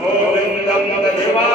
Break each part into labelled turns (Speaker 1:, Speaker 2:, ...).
Speaker 1: గోవిందమ్మ దేవా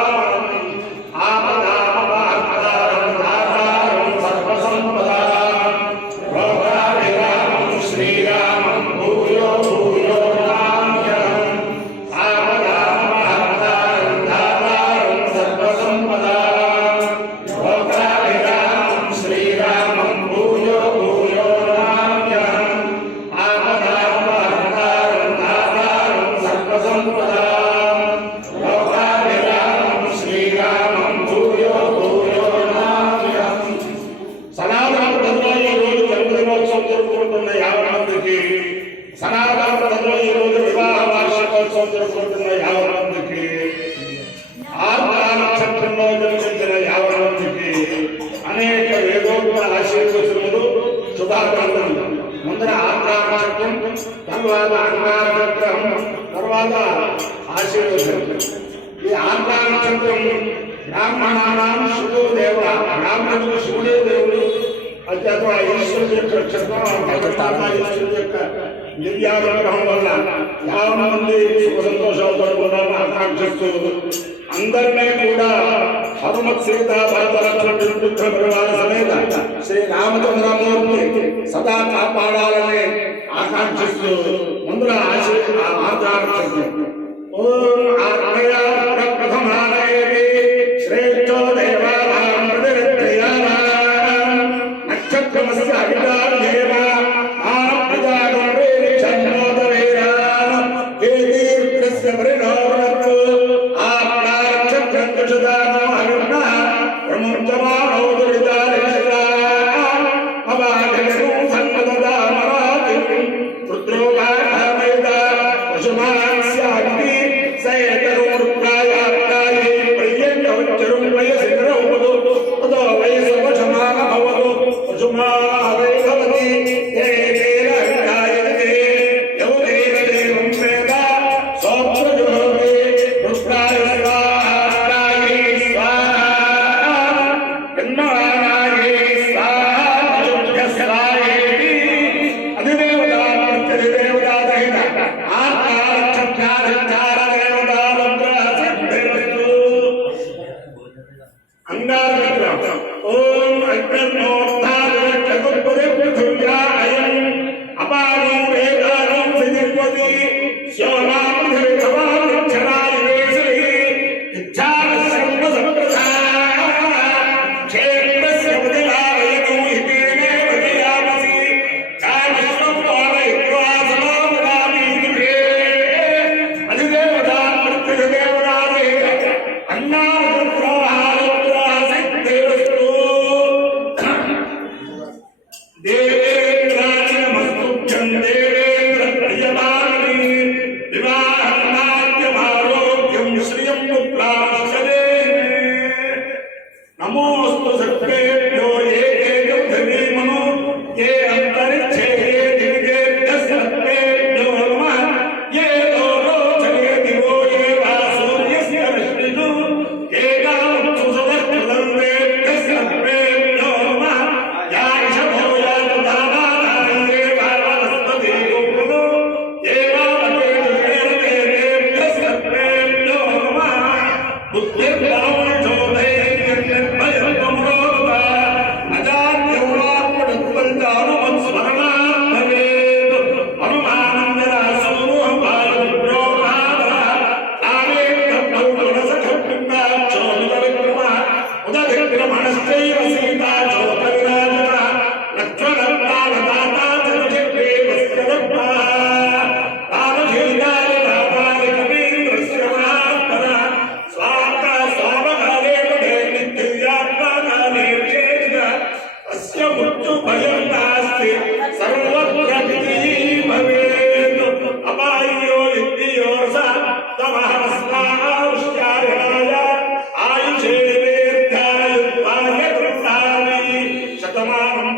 Speaker 1: అనేక వేదోక్త ఆశీర్వచనములు శుభాకాంక్షలు ముందర ఆత్మాక్షం తర్వాత అంగారక్షం తర్వాత ఆశీర్వచనం. ఈ ఆత్మాక్షం బ్రాహ్మణానాం శివుడు దేవ బ్రాహ్మణుడు శివుడే దేవుడు అత్యంత ఈశ్వరుడు యొక్క ఈశ్వరుడు యొక్క దివ్యాగ్రహం వల్ల చాలా మంది సుఖ సంతోషాలతో కూడా ఆకాంక్షిస్తూ అందరినీ కూడా శ్రీరామచంద్రమూర్తి సదా కాపాడాలని ఆకాంక్షిస్తూ ముందు ఆశ ఆదరాక్షిస్తుంది ఓ dentro da nossa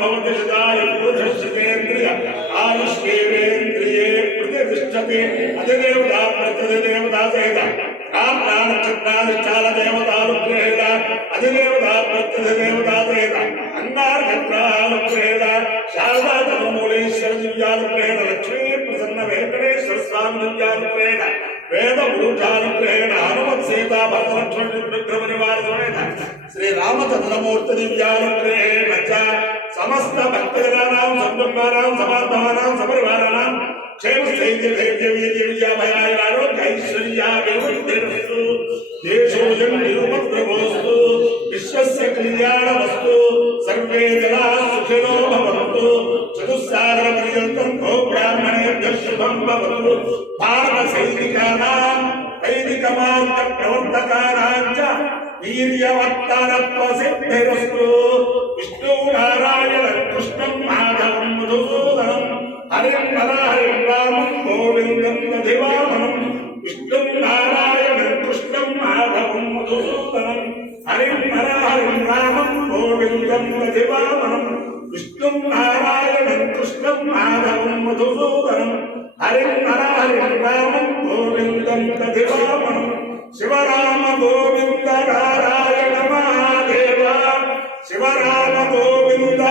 Speaker 1: भवतिष्ठाय पुरुषस्तेन्द्रिय आयुष्केन्द्रिये प्रतिष्ठते अधिदेवता प्रतिदेवता सहित प्राणचक्राधिष्ठानदेवतानुग्रहेण अधिदेवता प्रतिदेवता सहित अङ्गार्घत्रानुग्रहेण शारदाचक्रमूलेश्वरदिव्यानुग्रहेण लक्ष्मी प्रसन्न वेङ्कटेश्वर स्वामिदिव्यानुग्रहेण वेद पुरुषानुग्रहेण हनुमत् सीता भरतलक्ष्मण विग्रह निवारणेन श्रीरामचन्द्रमूर्तिदिव्यानुग्रहेण च సమస్త భక్తజనానాం సంకుటుంబానాం సమాత్మానాం సపరివారాణం క్షేమ స్థైర్య ధైర్య వీర్య విద్యాభయాయ ఆరోగ్య ఐశ్వర్యాభివృద్ధిరస్తు దేశోయం నిరుపద్రవోస్తు. విశ్వస్య కళ్యాణమస్తు. సర్వే జనా సుఖినో భవంతు. చతుస్సాగర పర్యంతం గో బ్రాహ్మణేభ్య శుభం భవతు. భారత సైనికానాం వైదికమాంత ప్రవర్తకానాం చ వీర్యవర్తనత్వ సిద్ధిరస్తు విష్ణు నారాయణ కృష్ణం మాధవం మధుసూదనం. హరిం హర హరిం రామం గోవిందం దివామనం విష్ణు నారాయణ కృష్ణం మాధవం మధుసూదనం. హరిం హర హరిం రామం గోవిందం దివామనం విష్ణు నారాయణ కృష్ణం మాధవం మధుసూదనం. హరిం హర హరిం రామం గోవిందం దివామనం శివరామ గోవింద